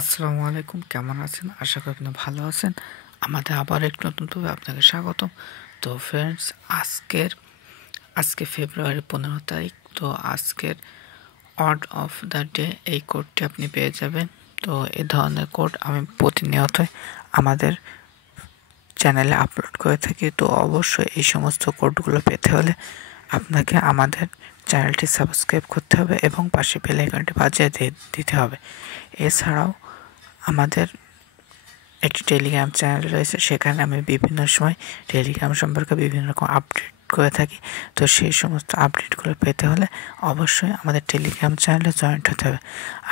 আসসালামু আলাইকুম, কেমন আছেন? আশা করি আপনি ভালো আছেন। আমাদের আবার এক নতুন টপিকে আপনাকে স্বাগতম। তো ফ্রেন্ডস, আজকে ফেব্রুয়ারি 15 তারিখ। তো আজকের ওয়ার্ড অফ দ্য ডে এই কোডটি আপনি পেয়ে যাবেন। তো এই ধরনের কোড আমি প্রতিনিয়তই আমাদের চ্যানেলে আপলোড করে থাকি। তো অবশ্যই এই সমস্ত কোডগুলো পেতে হলে আপনাকে আমাদের চ্যানেলটি সাবস্ক্রাইব করতে হবে এবং পাশে বেল আইকনটি বাজিয়ে দিতে হবে। এছাড়াও আমাদের একটি টেলিগ্রাম চ্যানেল রয়েছে, সেখানে আমি বিভিন্ন সময় টেলিগ্রাম সম্পর্কে বিভিন্ন রকম আপডেট করে থাকি। তো সেই সমস্ত আপডেটগুলো পেতে হলে অবশ্যই আমাদের টেলিগ্রাম চ্যানেলে জয়েন্ট হতে হবে।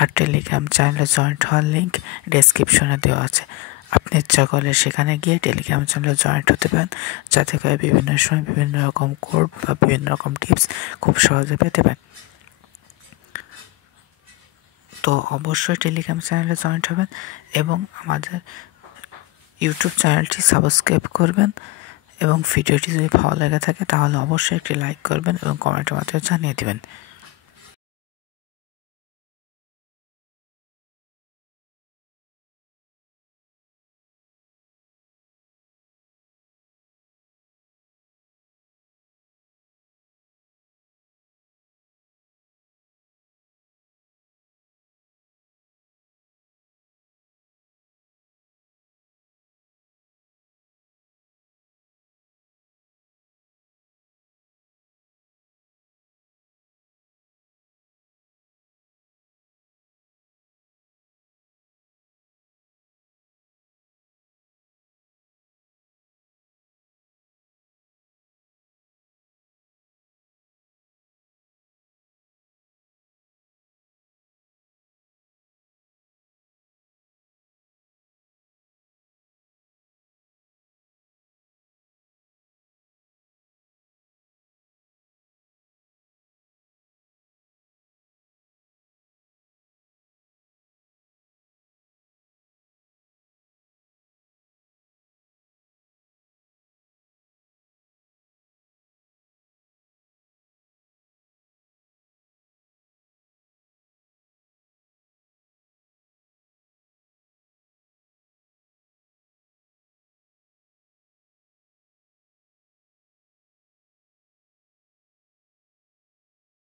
আর টেলিগ্রাম চ্যানেলে জয়েন্ট হওয়ার লিঙ্ক ডেসক্রিপশনে দেওয়া আছে। আপনি ইচ্ছা করলে সেখানে গিয়ে টেলিগ্রাম চ্যানেলে জয়েন্ট হতে পারেন, যাতে করে বিভিন্ন সময় বিভিন্ন রকম কোড বা বিভিন্ন রকম টিপস খুব সহজে পেতে পারেন। তো অবশ্যই টেলিগ্রাম চ্যানেলে জয়েন্ট হবেন এবং আমাদের ইউটিউব চ্যানেলটি সাবস্ক্রাইব করবেন এবং ভিডিওটি যদি ভালো লেগে থাকে তাহলে অবশ্যই একটি লাইক করবেন এবং কমেন্টের মাধ্যমে জানিয়ে দেবেন।